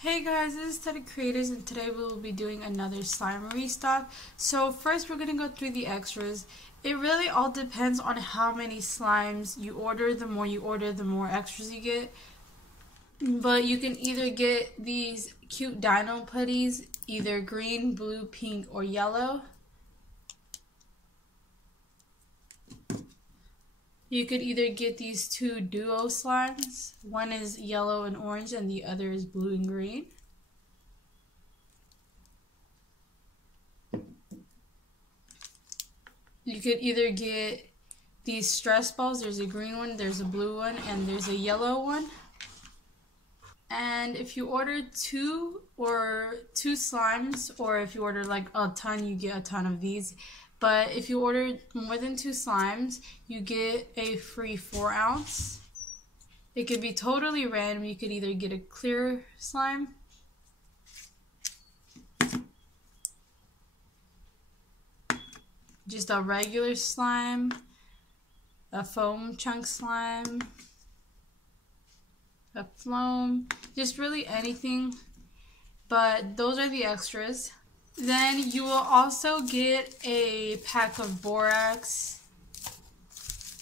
Hey guys, this is Tutti Creators and today we will be doing another slime restock. So first we're going to go through the extras. It really all depends on how many slimes you order. The more you order, the more extras you get. But you can either get these cute dino putties, either green, blue, pink, or yellow. You could either get these two duo slimes. One is yellow and orange and the other is blue and green. You could either get these stress balls. There's a green one, there's a blue one, and there's a yellow one. And if you order two slimes, or if you order like a ton, you get a ton of these. But if you order more than 2 slimes, you get a free 4 ounce. It could be totally random. You could either get a clear slime, just a regular slime, a foam chunk slime, a phloem, just really anything. But those are the extras. Then you will also get a pack of borax.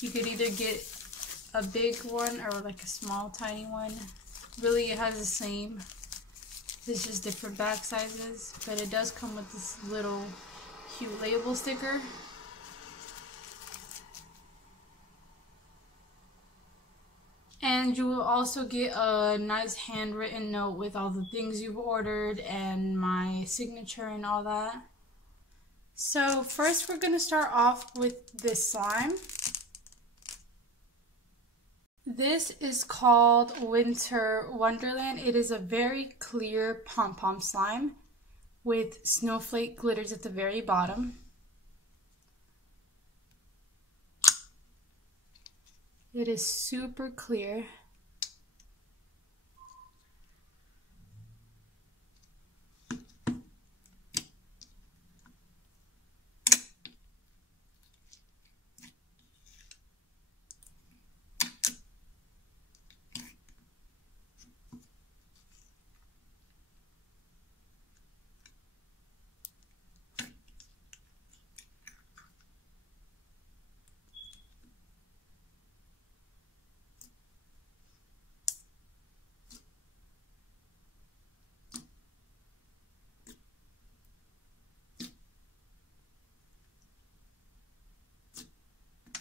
You could either get a big one or like a small tiny one. Really it has the same. It's just different bag sizes. But it does come with this little cute label sticker. And you will also get a nice handwritten note with all the things you've ordered and my signature and all that. So first we're going to start off with this slime. This is called Winter Wonderland. It is a very clear pom-pom slime with snowflake glitters at the very bottom. It is super clear.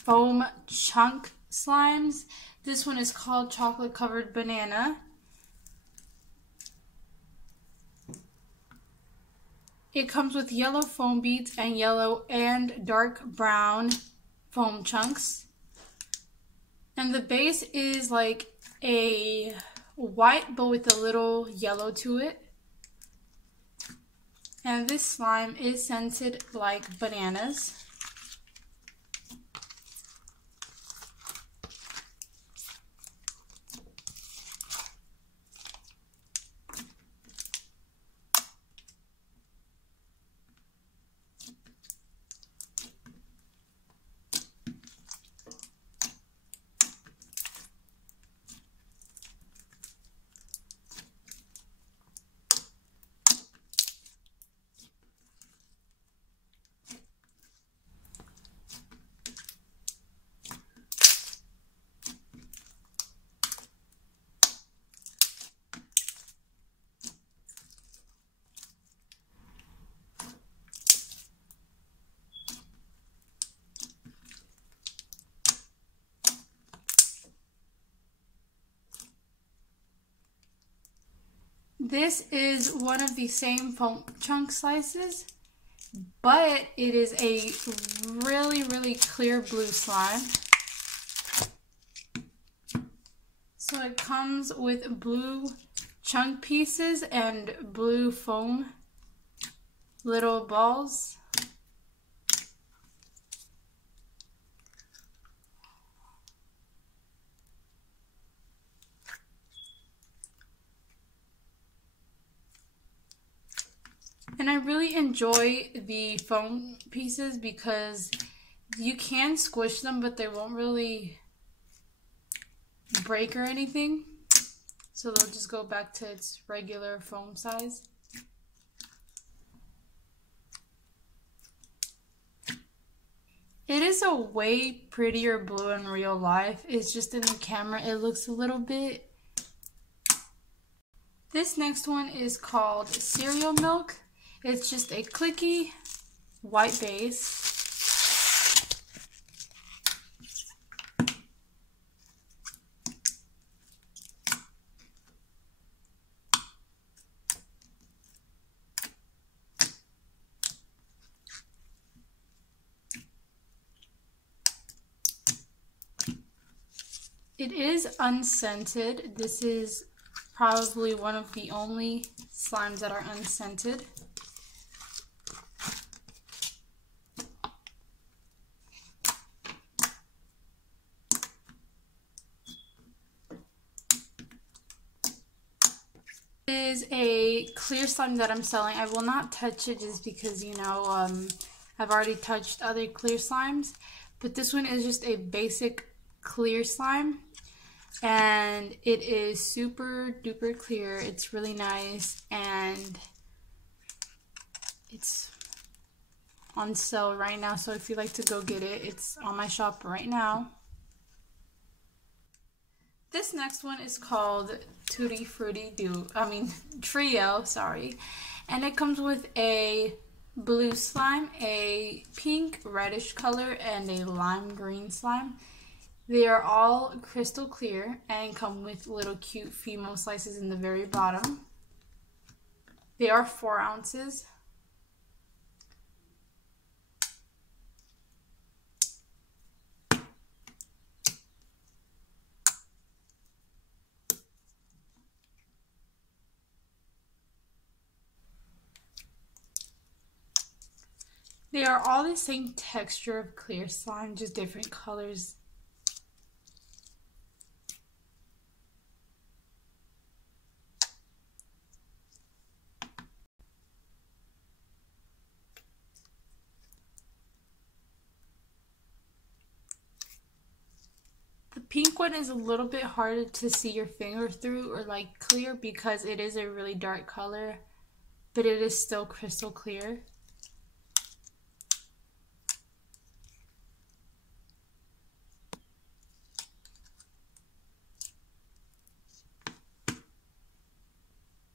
Foam chunk slimes. This one is called Chocolate Covered Banana. It comes with yellow foam beads and yellow and dark brown foam chunks. And the base is like a white but with a little yellow to it. And this slime is scented like bananas. This is one of the same foam chunk slices, but it is a really clear blue slime. So it comes with blue chunk pieces and blue foam little balls. And I really enjoy the foam pieces because you can squish them, but they won't really break or anything. So they'll just go back to its regular foam size. It is a way prettier blue in real life. It's just in the camera it looks a little bit. This next one is called Cereal Milk. It's just a clicky white base. It is unscented. This is probably one of the only slimes that are unscented. This is a clear slime that I'm selling. I will not touch it just because, you know, I've already touched other clear slimes. But this one is just a basic clear slime. And it is super duper clear. It's really nice, and it's on sale right now, so if you'd like to go get it, it's on my shop right now. This next one is called Tutti Frutti Trio, sorry. And it comes with a blue slime, a pink reddish color, and a lime green slime. They are all crystal clear and come with little cute Phloem slices in the very bottom. They are 4 ounces. They are all the same texture of clear slime, just different colors. The pink one is a little bit harder to see your finger through or like clear because it is a really dark color, but it is still crystal clear.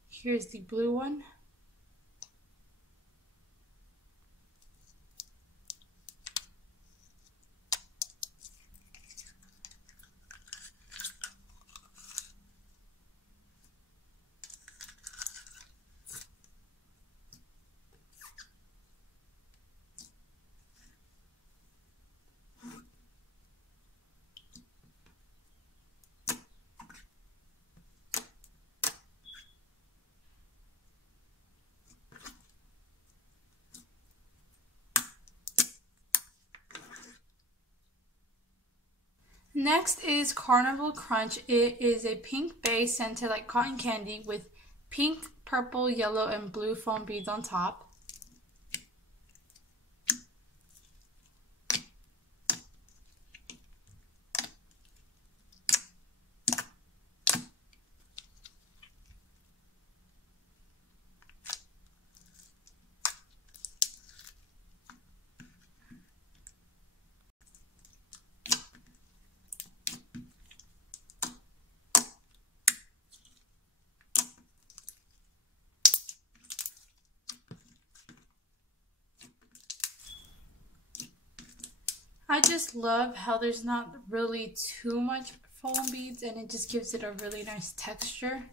Here's the blue one. Next is Carnival Crunch. It is a pink base scented like cotton candy with pink, purple, yellow, and blue foam beads on top. I just love how there's not really too much foam beads and it just gives it a really nice texture.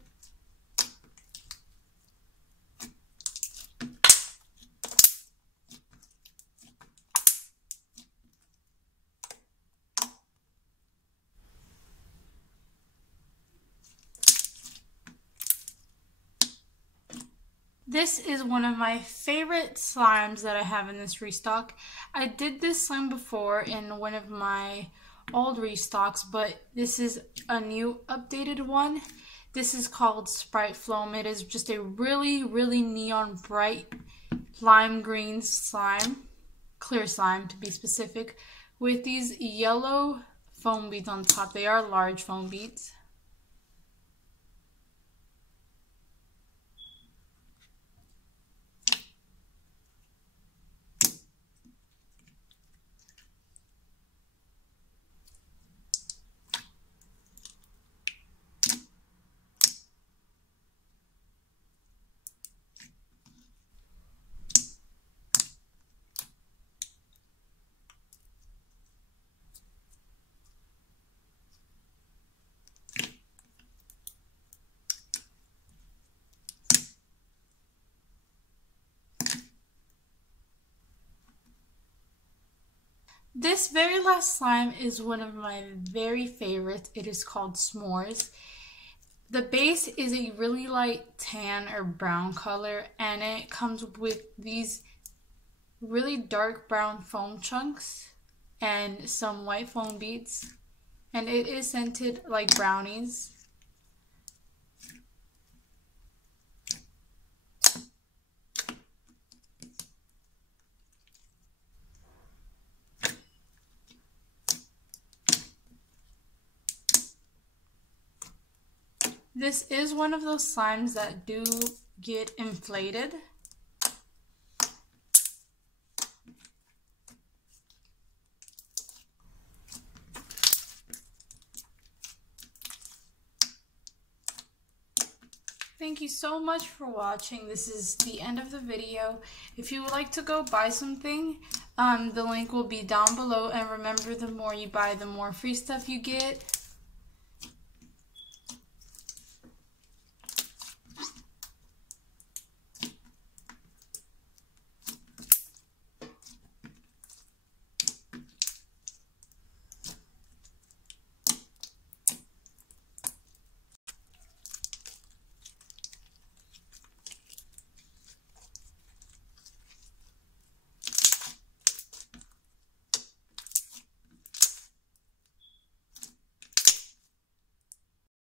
This is one of my favorite slimes that I have in this restock. I did this slime before in one of my old restocks, but this is a new updated one. This is called Sprite Phloem. It is just a really, really neon bright lime green slime, clear slime to be specific, with these yellow foam beads on top. They are large foam beads. This very last slime is one of my very favorites. It is called S'mores. The base is a really light tan or brown color, and it comes with these really dark brown foam chunks and some white foam beads, and it is scented like brownies. This is one of those slimes that do get inflated. Thank you so much for watching. This is the end of the video. If you would like to go buy something, the link will be down below. And remember, the more you buy, the more free stuff you get.